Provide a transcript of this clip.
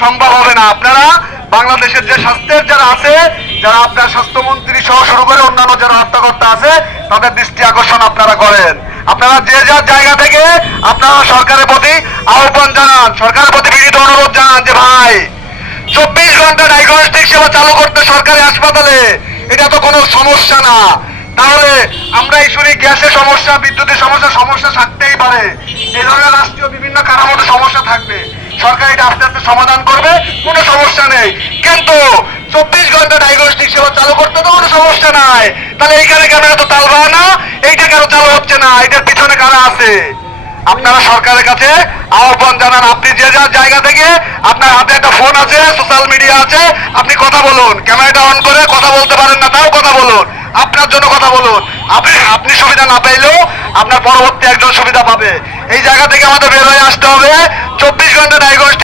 সম্ভব হবে না। আপনারা বাংলাদেশের যে স্বাস্থ্যের যারা আছে, যারা আপনার স্বাস্থ্যমন্ত্রী সহ শুরু করে অন্যান্য যারা হত্যাকর্তা আছে, তাদের দৃষ্টি আকর্ষণ আপনারা করেন। আপনারা যে যার জায়গা থেকে আপনারা সরকারের প্রতি আহ্বান জানান, সরকারের প্রতি বিনীত অনুরোধ জানান যে ভাই 24 ঘন্টা ডায়াগনস্টিক সেবা চালু করতে সরকারি হাসপাতালে, এটা তো কোনো সমস্যা না। তাহলে আমরা এই শুনি গ্যাসের সমস্যা, বিদ্যুতের সমস্যা, সমস্যা থাকতেই পারে, এই ধরনের রাষ্ট্রীয় বিভিন্ন কারণে সমস্যা থাকবে, সরকার এটা আস্তে আস্তে সমাধান করবে, কোনো সমস্যা নেই। কিন্তু 24 ঘন্টা ডায়াগনস্টিক সেবা চালু করতে তো কোনো সমস্যা নাই, তাহলে এইখানে কেন এত তালবাহানা, এইটা কেন চালু হচ্ছে না, এটার পিছনে কারা আছে? আপনারা সরকারের কাছে আহ্বান জানান, আপনি যে যার জায়গা থেকে, আপনার হাতে একটা ফোন আছে, সোশ্যাল মিডিয়া আছে, আপনি কথা বলুন, ক্যামেরাটা অন করে কথা বলতে পারেন না, তাও কথা বলুন, আপনার জন্য কথা বলুন। আপনি সুবিধা না পাইলেও আপনার পরবর্তী একজন সুবিধা পাবে। এই জায়গা থেকে আমাদের বের হয়ে আসতে হবে। 24 ঘন্টা ডায়াগনস্টিক